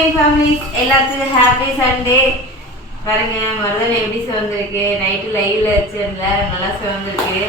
My families, எல்லாத்துக்கும் happy Sunday. பாருங்க மருதன் எப்படி சிவந்திருக்கு, நைட்டு லைவ்ல வச்சிருந்த நல்லா சிவந்திருக்கு.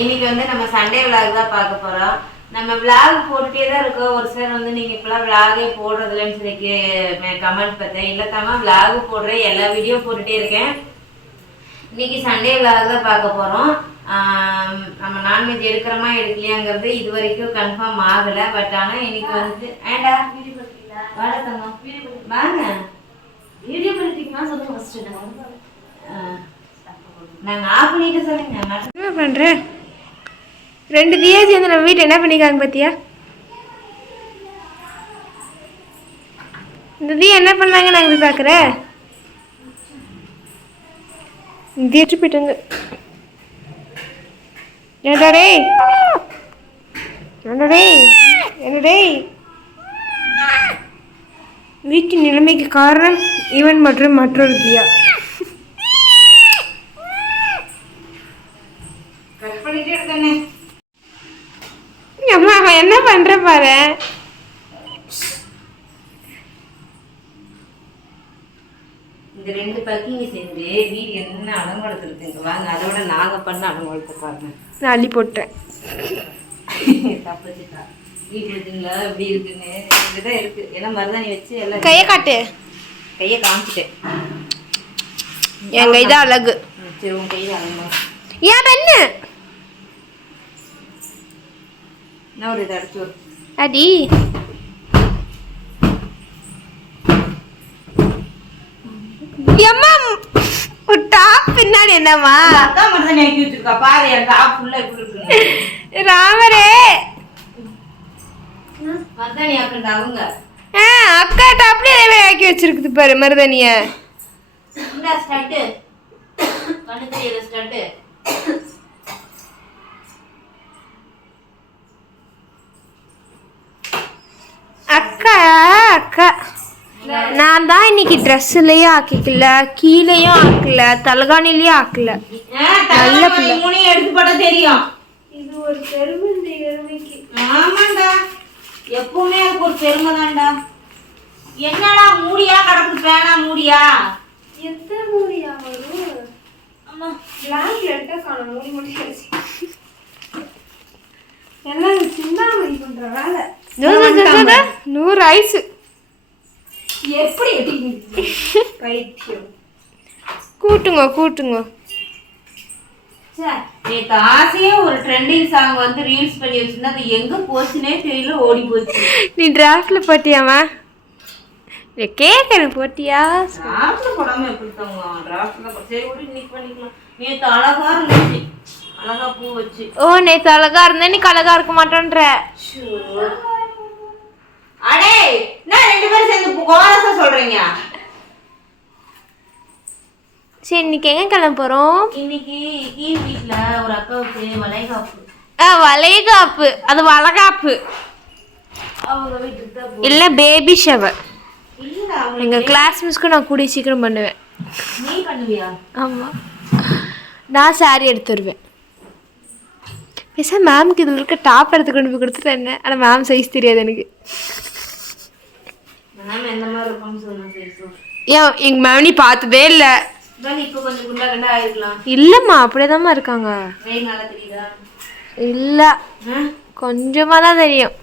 இன்னைக்கு வந்து நம்ம சண்டே விளாக் தான் பார்க்க போகிறோம். நம்ம விளாக் போட்டுகிட்டே தான் இருக்கோம். ஒரு சிலர் வந்து நீங்கள் இப்போலாம் விளாகே போடுறதுலன்னு சொல்லி கமெண்ட் பார்த்தேன். இல்லைத்தாமா விளாக் போடுறேன், எல்லா வீடியோ போட்டுகிட்டே இருக்கேன். இன்னைக்கு சண்டே விளாக் தான் பார்க்க போகிறோம். நம்ம நான்வெஜ் எடுக்கிறோமா எடுக்கலையாங்கிறது இது வரைக்கும் கன்ஃபார்ம் ஆகலை. பட் ஆனால் இன்னைக்கு வந்து ஏண்டா வாங்க வீடியோ பண்ணிட்டீங்கன்னா சொல்லுங்க ஃபர்ஸ்ட். நாங்கள் ஆஃப் பண்ணிட்டு சொல்லுங்க. என்ன பண்ணுறேன்? 2 தியா சேர்ந்து நம்ம வீட்டில் என்ன பண்ணிக்காங்க பார்த்தியா? இந்த தியா என்ன பண்ணாங்க நாங்கள் போய் பார்க்குறேன். தியேட்டு போயிட்டாங்க. என்னடே என்னடே என்னடே வீட்டின் நிலைமைக்கு காரணம் இவன் மற்றும் மற்றொரு தியா. அம்மா அவன் என்ன பண்ற பாரு. இந்த 2 பக்கிங்க சேர்ந்து வீடு என்ன அலங்கோலத்துருக்குங்க. வாங்க அதோட நாங்கள் பண்ண அலங்கோலத்தை பாருங்க. நான் அள்ளி போட்டேன். தப்பிச்சுட்டா வீடு இருக்குங்களா எப்படி இருக்குன்னு இதுதான் இருக்கு. ஏன்னா மருதாணி வச்சு எல்லாம் கையை காட்டு. கையை காமிச்சிட்டேன். என் கை தான் அழகு. சரி உன் கையில் அழகுமா ஏன் பெண்ணு என்ன ஒரு இதை அடிச்சு ஒரு அடி எம்மா ஒரு டாப் பின்னாடி என்னம்மா அதான் மருதாணி ஆக்கி வச்சிருக்கா பாரு. என் டாப் ஃபுல்லாக எப்படி இருக்கு ராமரே. மருதாணி ஆக்குறது அவங்க. அக்கா டாப்ல அதே ஆக்கி வச்சிருக்குது பாரு மருதாணிய. இந்த ஸ்டட்டு கண்ணு தெரியல ஸ்டட்டு. அக்கா அக்கா நான் தான் இன்னைக்கு ட்ரெஸ்லயும் ஆக்கிக்கல, கீழேயும் ஆக்கல, தலகாணிலயும் ஆக்கல. நல்ல பிள்ளை எடுத்து போட்டா தெரியும். இது ஒரு பெருமை இந்த பெருமைக்கு. ஆமாண்டா எப்பவுமே அதுக்கு ஒரு பெருமை தான்டா. என்னடா மூடியா கடக்கு பேனா மூடியா? எத்தனை மூடியா வரும்? அம்மா பிளாக் லெட்டர் காண மூடி மூடி எல்லாம் சிந்தாமணி பண்ற வேலை. 100 ஐஸ் எப்படி பைத்தியம். கூட்டுங்க கூட்டுங்க. நேற்று ஆசையே ஒரு ட்ரெண்டிங் சாங் வந்து ரீல்ஸ் பண்ணி வச்சிருந்தா அது எங்க போச்சுன்னே தெரியல, ஓடி போச்சு. நீ டிராஃப்ட்ல போட்டியாமா? கேட்க போட்டியா? டிராஃப்ட்ல போடாம எப்படி தங்குவாங்க? டிராஃப்ட்ல சரி ஓடி இன்னைக்கு பண்ணிக்கலாம். நேற்று அழகா இருந்துச்சு, அழகா பூ வச்சு. ஓ நேற்று அழகா இருந்தேன், நீ அழகா இருக்க மாட்டேன்ற. அடே நான் 2 பேரும் சேர்ந்து கோரஸா சொல்றீங்க. சரி இன்னைக்கு எங்க கிளம்ப போறோம்? இன்னைக்கு கீழ் வீட்டுல ஒரு அக்காவுக்கு வளைகாப்பு. வளைகாப்பு? அது வளகாப்பு அவங்க வீட்டுக்கு தான். இல்ல பேபி ஷவர். இல்ல எங்க கிளாஸ் மிஸ்க்கு நான் கூடிய சீக்கிரம் பண்ணுவேன். நீ பண்ணுவியா? ஆமா நான் சாரி எடுத்து வருவேன். பேச மேம்க்கு இதில் இருக்க டாப் எடுத்து கொண்டு போய் கொடுத்துட்டேன் என்ன. ஆனால் மேம் சைஸ் தெரியாது எனக்கு. மேம் எந்த மாதிரி இருக்கும்னு சொல்லுங்க சைஸ். ஏன் எங்கள் மேம் நீ பார்த்ததே இல்லை. இப்போ கொஞ்சம் குண்டா கண்டா ஆயிருக்கலாம். இல்லைம்மா அப்படியேதாம்மா இருக்காங்க. வெயில் நல்லா தெரியுதா? இல்லை கொஞ்சமாக தான் தெரியும்.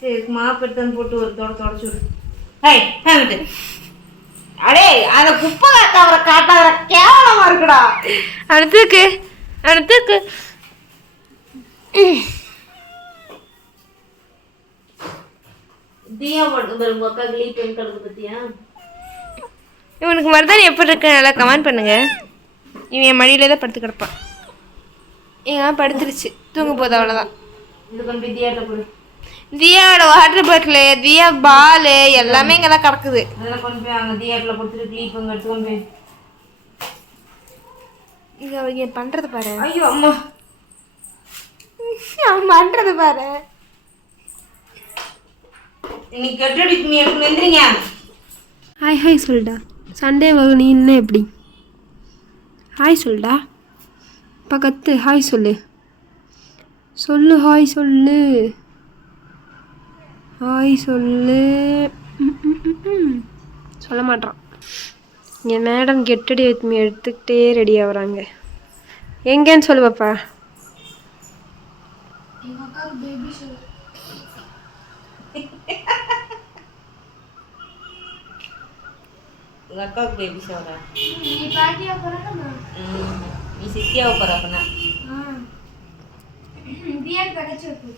சரி மாப்பு எடுத்து போட்டு ஒரு தொடச்சு விடு. அடே அந்த குப்பை காட்டாவரை காட்டாவரை கேவலமா இருக்குடா. அடுத்துக்கு அடுத்துக்கு தியா போட்டு அக்கா கிளி பெண் கலக்கு பத்தியா? இவனுக்கு மருதாணி எப்படி இருக்கு நல்லா கமெண்ட் பண்ணுங்க. இவன் என் மடியில தான் படுத்து கிடப்பான். என் படுத்துருச்சு, தூங்க போகுது அவ்வளோதான். இது கொண்டு போய் தியாட்ட போடு. தியாவோட வாட்டர் பாட்டிலு, தியா பாலு எல்லாமே இங்கே தான் கிடக்குது. அதெல்லாம் கொண்டு போய் அங்கே தியாட்டில் கொடுத்துட்டு கிளீப் அங்கே எடுத்து கொண்டு போய் இங்கே அவங்க பண்ணுறது பாரு. ஐயோ அம்மா அவன் பண்ணுறது பாரு. இன்னைக்கு கெட்டடி துணி எடுத்து வந்துறீங்க. ஹாய் ஹாய் சொல்டா. சண்டே வகு நீ இன்னும் எப்படி? ஹாய் சொல்டா. பக்கத்து ஹாய் சொல்லு. சொல்லு ஹாய் சொல்லு. ஹாய் சொல்லு. சொல்ல மாட்டான். என் மேடம் கெட்டடி எடுத்துக்கிட்டே ரெடி ஆகுறாங்க. எங்கேன்னு சொல்லு பாப்பா. உங்கள் அக்காவுக்கு பேபி ஷவரா? நீ பாட்டியா போறேன்னா நீ சித்தியாவை போகிற அப்படின்னா பிஆர் கடைச்சி வைப்பு.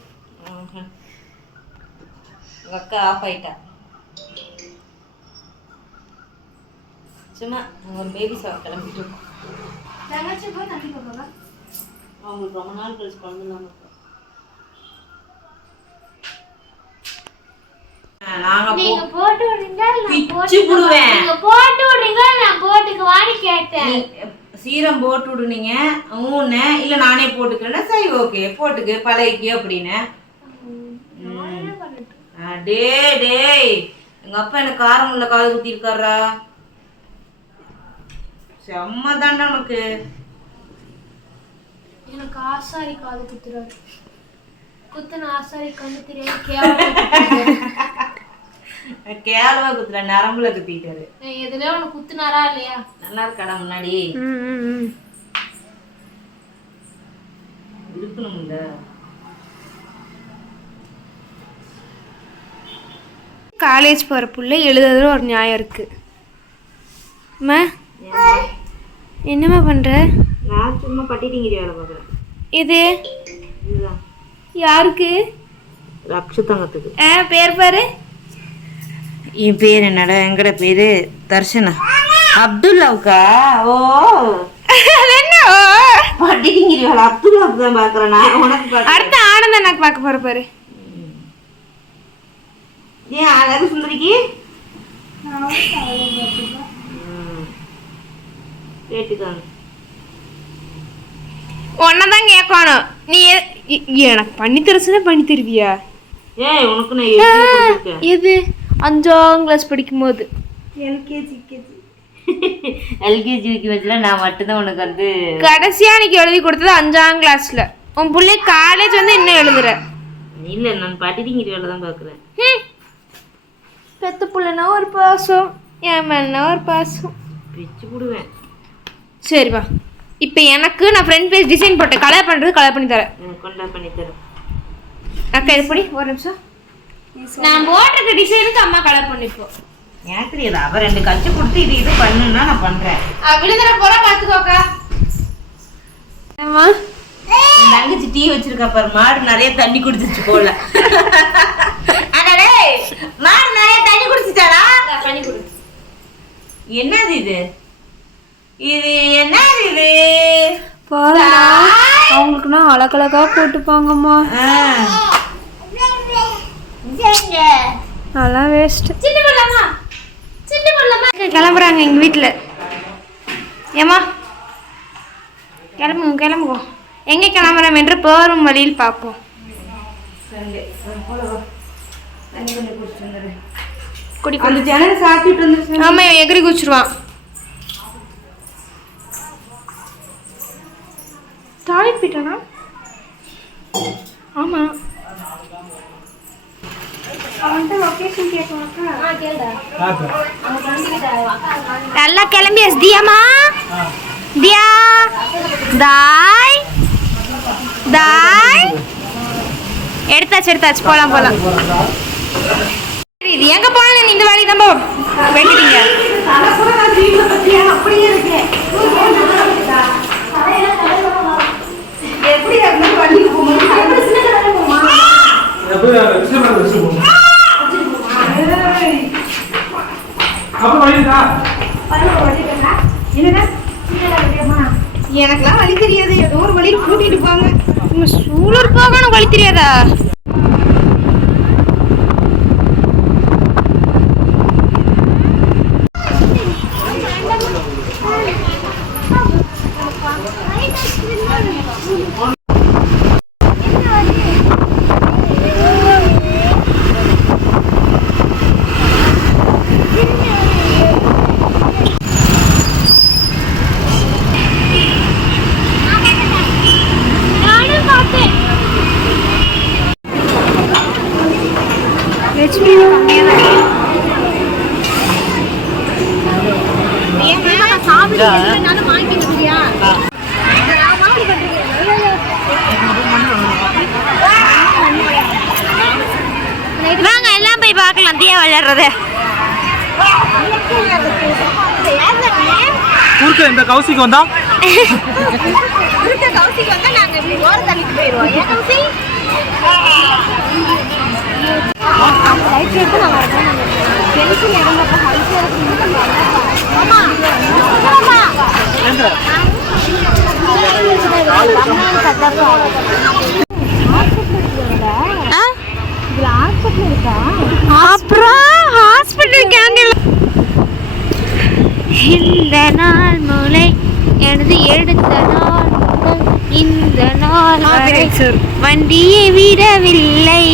உங்கள் அக்கா ஆஃப் ஆயிட்டா. சும்மா ஒரு பேபி ஷவர் கிளம்பிட்டு இருக்கோம். தங்கச்சி போய் தண்ணி போடுவா. அவங்களுக்கு ரொம்ப நாள் கழிச்சு குழந்தைலாம் நீங்க போட்டு விடுறீங்களா பிச்சு புடுவேன். நீங்க போட்டு விடுறீங்களா நான் போட்டுக்கு வாடி கேட்டேன். சீரம் போட்டு விடுனீங்க ஊன்னு இல்லை நானே போட்டுக்கிறேன்னா சரி ஓகே போட்டுக்கு பழகிக்கு அப்படின்னு. டேய் எங்க அப்பா எனக்கு காரம் உள்ள காது குத்தி இருக்காரா? செம்ம தாண்டா உனக்கு. எனக்கு ஆசாரி காது குத்துறாரு. குத்துன ஆசாரி கண்ணு தெரியாது கேவலமா கேவலமா குத்துற நரம்புல குத்திட்டாரு. எதுல உனக்கு குத்துனாரா இல்லையா? நல்லா இருக்காடா முன்னாடி இருக்கணும்ல. காலேஜ் போகிற புள்ள எழுதுறதுல ஒரு நியாயம் இருக்கு. அம்மா என்னம்மா பண்ணுற? நான் சும்மா பட்டிட்டிங்கிரி வேலை பார்க்குறேன். இது இதுதான் யாருக்கு? ரக்ஷிதங்கத்துக்கு. பேர் பாரு. என் பேர் என்னடா? எங்கட பேரு தர்ஷனா. அப்துல்லாவுக்கா? ஓ என்ன பட்டிட்டிங்கிரி வேலை அப்துல்லாவுக்கு தான் பார்க்குறேன் நான். உனக்கு அடுத்த ஆனந்தம் எனக்கு பார்க்க போகிற பாரு. ஏன் அழகு சுந்தரிக்கு கேட்டுக்காங்க. ஒன்னதான் கேட்கணும். நீ எனக்கு பண்ணி தரச்சுன்னா பண்ணி தருவியா? ஏய் உனக்கு நான் எழுதி கொடுத்துருக்கேன். இது 5ஆம் கிளாஸ் படிக்கும்போது எல்கேஜி வச்சுல நான் மட்டும்தான் உனக்கு வந்து கடைசியா அன்னைக்கு எழுதி கொடுத்தது 5ஆம் கிளாஸ்ல. உன் பிள்ளை காலேஜ் வந்து இன்னும் எழுதுற. இல்லை நான் பட்டிட்டிங்கிரி வேலை தான் பார்க்குறேன். பெத்த புள்ளனா ஒரு பாசம், என் மேலனா ஒரு பாசம். பிச்சு போடுவேன். சரிப்பா. இப்போ எனக்கு நான் ஃப்ரண்ட் பேஜ் டிசைன் போட்டேன். கலர் பண்ணுறது கலர் பண்ணி தரேன். கொண்டா பண்ணி தரேன். அக்கா எப்படி ஒரு நிமிஷம். நான் போட்டிருக்க டிசைனுக்கு அம்மா கலர் பண்ணிப்போம். எனக்கு தெரியாது. அவ 2 கட்சி கொடுத்து இது பண்ணுன்னா நான் பண்ணுறேன். விழுதுற போற பார்த்துக்கோக்கா. ஆமா தங்கச்சி டீ வச்சிருக்கா பாரு. மாடு நிறைய தண்ணி குடிச்சிச்சு போல. மாடு நிறைய தண்ணி குடிச்சிட்டாடா. தண்ணி குடி. என்னது இது? இது என்னது இது? பாருமா அவங்களுக்குன்னா அழகழகா போட்டுப்பாங்கம்மா. அதெல்லாம் வேஸ்ட். கிளம்புறாங்க எங்கள் வீட்டில். ஏம்மா கிளம்புங்க. எங்கே கிளம்புறோம் என்று போகும் வழியில் பார்ப்போம். குடி அந்த ஜனலை சாத்திட்டு வந்து ஆமாம் இவன் எகிரி குச்சிருவான். டாய்லெட் போயிட்டானா? ஆமாம் அவன்கிட்ட லொக்கேஷன் நல்லா கிளம்பியாச்சு. தியாமா தியா தாய் தாய் எடுத்தாச்சு போலாம். இது எங்க போனாலும் இந்த வேலையை தான் வெட்டிட்டீங்க. அப்படியே இருக்கேன். எப்படி வண்டிக்கு எனக்குலாம் வழி தெரியாது. ஏதோ ஒரு வழி கூட்டிட்டு போங்க. சூலூர் போகணும் வழி தெரியாதா? வாங்க எல்லாம் போய் பார்க்கலாம் தீயா விளையாடுறத. ஊருக்கு இந்த கௌசிக்கு வந்தா நாங்க இப்படி ஓர தள்ளிட்டு போயிடுவோம். ஏன் கௌசி அப்புறம் ஹாஸ்பிட்டல் கேண்டில். இந்த நாள் மூளை எனது எடுத்த நாள் இந்த நாள் வண்டியை விடவில்லை.